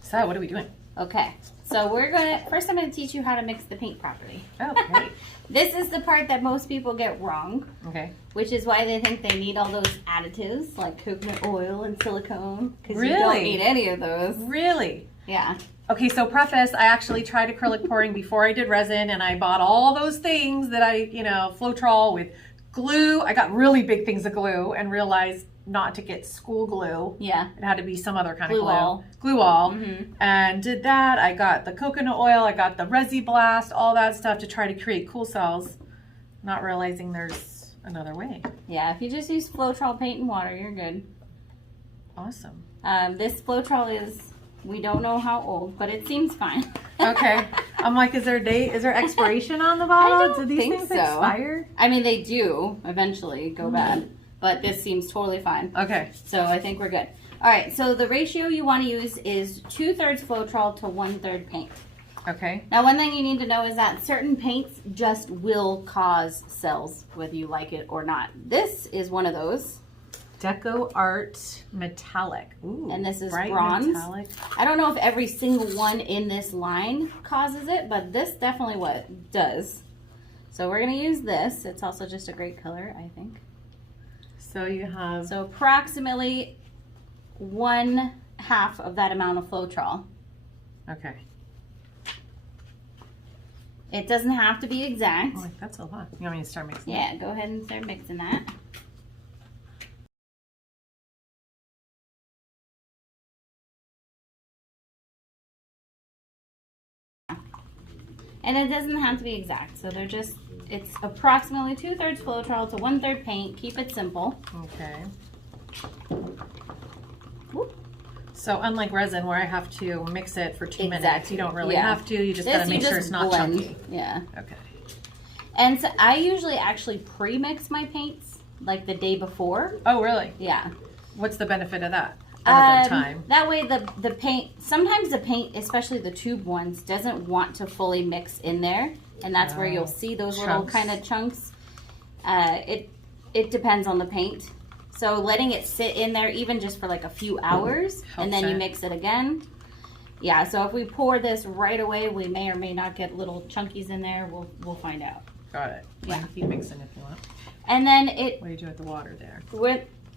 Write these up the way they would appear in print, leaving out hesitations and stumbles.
So what are we doing? Okay, so first I'm gonna teach you how to mix the paint properly. Oh, great. This is the part that most people get wrong. Okay. Which is why they think they need all those additives like coconut oil and silicone. Because Really? you don't need any of those. Really? Yeah. Okay, so preface, I actually tried acrylic pouring before I did resin, and I bought all those things that Floetrol with glue. I got really big things of glue and realized not to get school glue. Yeah. It had to be some other kind of glue. Glue-all. Glue-all. Mm-hmm. And did that. I got the coconut oil. I got the Resi Blast, all that stuff to try to create cool cells, not realizing there's another way. Yeah, if you just use Floetrol paint and water, you're good. Awesome. This Floetrol is, we don't know how old, but it seems fine. Okay. I'm like, is there expiration on the bottle? don't Do these think things so. expire? I mean, they do eventually go bad, but this seems totally fine. Okay. So I think we're good. All right, so the ratio you want to use is 2/3 Floetrol to 1/3 paint. Okay. Now, one thing you need to know is that certain paints just will cause cells, whether you like it or not. This is one of those. Decoart Metallic. Ooh, And this is bright bronze. Metallic. I don't know if every single one in this line causes it, but this definitely what does. So we're going to use this. It's also just a great color, I think. So you have... So approximately 1/2 of that amount of Floetrol. Okay. It doesn't have to be exact. Oh, that's a lot. You want me to start mixing? Yeah, go ahead and start mixing that. And it doesn't have to be exact. So it's approximately 2/3 Floetrol to 1/3 paint. Keep it simple. Okay. Whoop. So unlike resin where I have to mix it for 2 minutes, Exactly. you don't really Yeah. have to. You just This gotta you make sure just it's not blend. chunky. Yeah. Okay. And so I usually actually pre-mix my paints like the day before. Oh, really? Yeah. What's the benefit of that? Other than time. That way the paint, sometimes the paint, especially the tube ones, doesn't want to fully mix in there. And that's where you'll see those little Chunks. kind of chunks. It depends on the paint. So letting it sit in there even just for like a few hours and then you it. mix it again. Yeah, so if we pour this right away, we may or may not get little chunkies in there. We'll find out. Got it. Yeah. Keep mixing if you want. And then What do you do with the water there?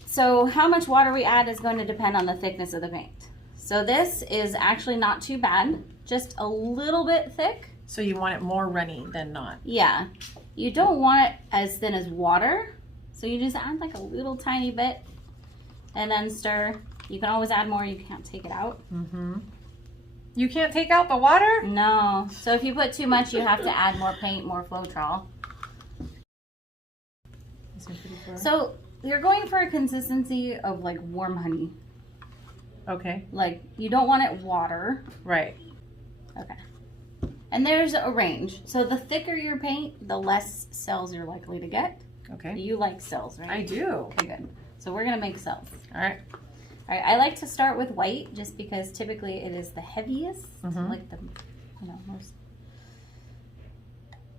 so how much water we add is going to depend on the thickness of the paint. So this is actually not too bad, just a little bit thick. So you want it more runny than not. Yeah, you don't want it as thin as water. So you just add like a little tiny bit and then stir. You can always add more, you can't take it out. Mm-hmm. You can't take out the water? No, so if you put too much, you have to add more paint, more Floetrol. So you're going for a consistency of like warm honey. Okay. Like you don't want it water. Right. Okay. And there's a range. So the thicker your paint, the less cells you're likely to get. Okay. You like cells, right? I do. Okay, good. So we're gonna make cells. All right. All right. I like to start with white just because typically it is the heaviest, like the, most.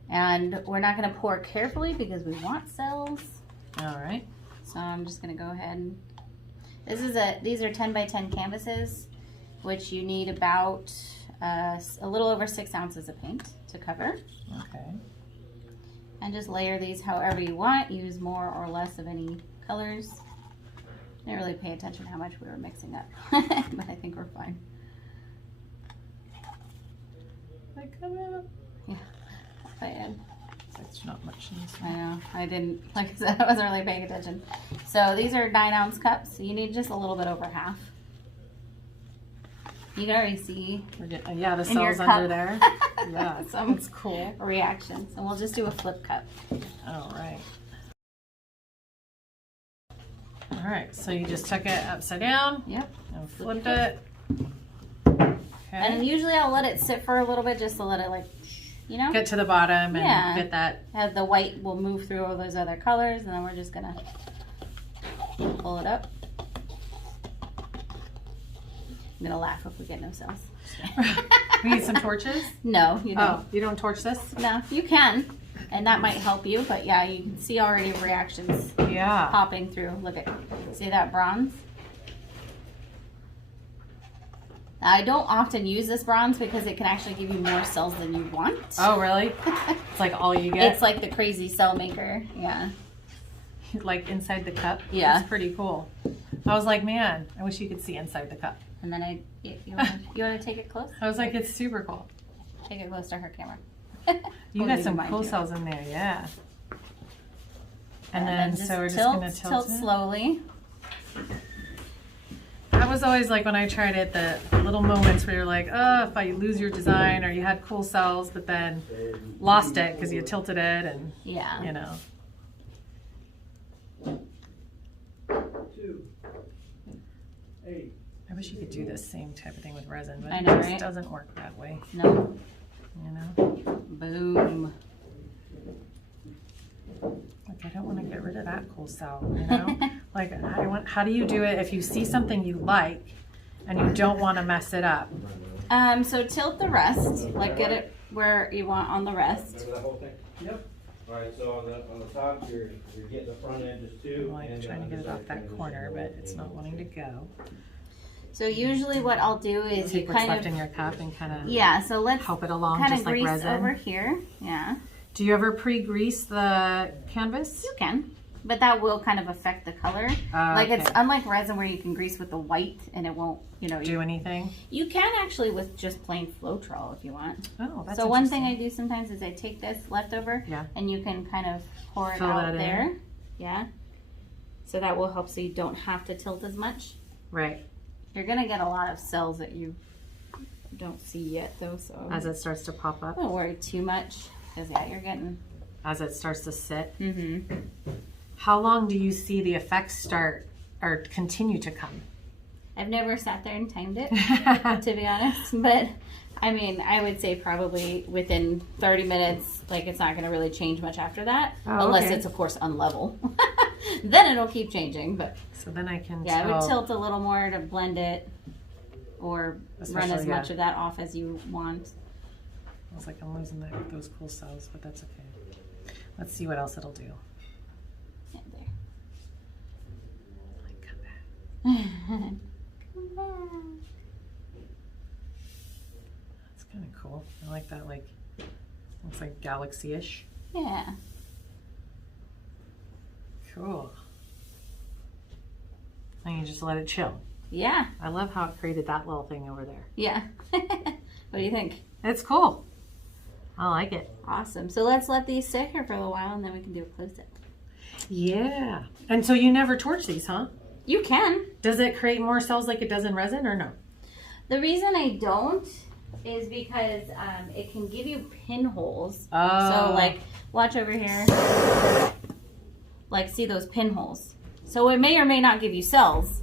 And we're not gonna pour carefully because we want cells. All right. So I'm just gonna go ahead and these are 10 by 10 canvases, which you need about a little over 6 ounces of paint to cover. Okay. And just layer these however you want. Use more or less of any colors. Didn't really pay attention how much we were mixing up, but I think we're fine. Like, come out. Yeah, if I add. That's not much in this I one. know, I didn't, like I said, I wasn't really paying attention. So these are 9-ounce cups, so you need just a little bit over half. You can already see Yeah, the in your cells cup. under there. Yeah, some that's cool. reactions. And we'll just do a flip cup. All right. All right, so you just tuck it upside down. Yep. And flip it. And Okay. usually I'll let it sit for a little bit just to let it Get to the bottom and Yeah. get that. The white will move through all those other colors, and then we're just gonna pull it up. I'm gonna laugh if we get no cells. We need some torches. No, you don't. Oh, you don't torch this? No, you can, and that might help you. But yeah, you can see already reactions Yeah. popping through. Look at, see that bronze? I don't often use this bronze because it can actually give you more cells than you want. Oh, really? It's like all you get? It's like the crazy cell maker. Yeah. Like inside the cup? Yeah. It's pretty cool. I was like, man, I wish you could see inside the cup. And then you want to take it close? I was like, it's super cool. Take it close to her camera. You got some cool cells in there, yeah. And then so we're just going to tilt it. Slowly. That was always like when I tried it, the little moments where you're like, oh, if I lose your design, or you had cool cells, but then lost it because you tilted it, and yeah, you know. I wish you could do this same type of thing with resin, but it just doesn't work that way. No. You know? Boom. Like, I don't want to get rid of that cool cell, you know? Like, how do you do it if you see something you like and you don't want to mess it up? So tilt the rest, like get it where you want on the rest. Remember that whole thing? Yep. All right, so on the top, you're getting the front edges too. I'm like trying to get it off that corner, but it's not wanting to go. So usually what I'll do is take what's left in your cup and kind of so let's help it along, kind just of like grease resin. over here. Yeah. Do you ever pre-grease the canvas? You can, but that will kind of affect the color. Like it's unlike resin where you can grease with the white and it won't, do anything. You can actually with just plain Floetrol if you want. Oh, that's so one thing I do sometimes is I take this leftover, and you can kind of pour it out there. Yeah. So that will help so you don't have to tilt as much. Right. You're gonna get a lot of cells that you don't see yet though, so as it starts to pop up. Don't worry too much, because you're getting as it starts to sit. Mm-hmm. How long do you see the effects start or continue to come? I've never sat there and timed it, to be honest, but I mean, I would say probably within 30 minutes, like it's not gonna really change much after that, unless it's of course unlevel. Then it'll keep changing, but so then I can I would tilt a little more to blend it, or run as much of that off as you want. I was like, I'm losing those cool cells, but that's okay. Let's see what else it'll do. Yeah, there. Like, come back. Come back. That's kind of cool. I like that. Like, looks like galaxy-ish. Yeah. Cool. And you just let it chill. Yeah. I love how it created that little thing over there. Yeah. What do you think? It's cool. I like it. Awesome. So let's let these sit here for a little while and then we can do a close-up. Yeah. And so you never torch these, huh? You can. Does it create more cells like it does in resin or no? The reason I don't is because it can give you pinholes. Oh. So like, watch over here. Like, see those pinholes. So it may or may not give you cells,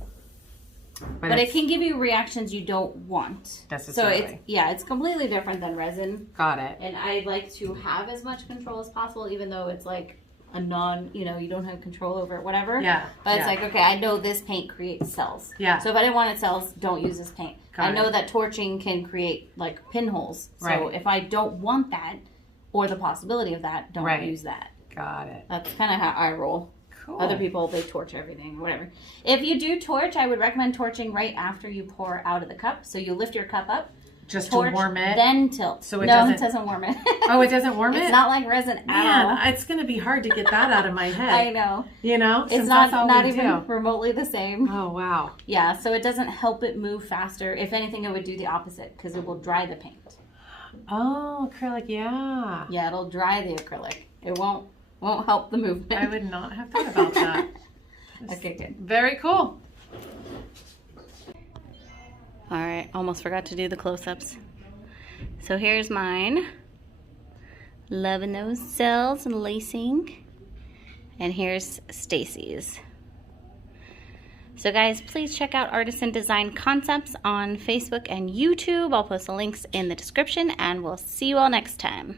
but it can give you reactions you don't want. Necessarily. So it's completely different than resin. Got it. And I like to have as much control as possible, even though it's like a you don't have control over it, whatever. Yeah. But it's like, okay, I know this paint creates cells. Yeah. So if I didn't want it cells, don't use this paint. I know that torching can create like pinholes. So if I don't want that or the possibility of that, don't use that. Got it. That's kind of how I roll. Cool. Other people, they torch everything, whatever. If you do torch, I would recommend torching right after you pour out of the cup. So you lift your cup up. Just torch, to warm it? Then tilt. So it doesn't warm it. Oh, it doesn't warm it? It's not like resin at all. It's going to be hard to get that out of my head. I know. It's not even remotely the same. Oh, wow. Yeah, so it doesn't help it move faster. If anything, it would do the opposite because it will dry the paint. Oh, acrylic, yeah. Yeah, it'll dry the acrylic. It won't help the movement. I would not have thought about that. Okay, good. Very cool. All right, almost forgot to do the close-ups. So here's mine. Loving those cells and lacing. And here's Staci's. So guys, please check out Artisan Design Concepts on Facebook and YouTube. I'll post the links in the description, and we'll see you all next time.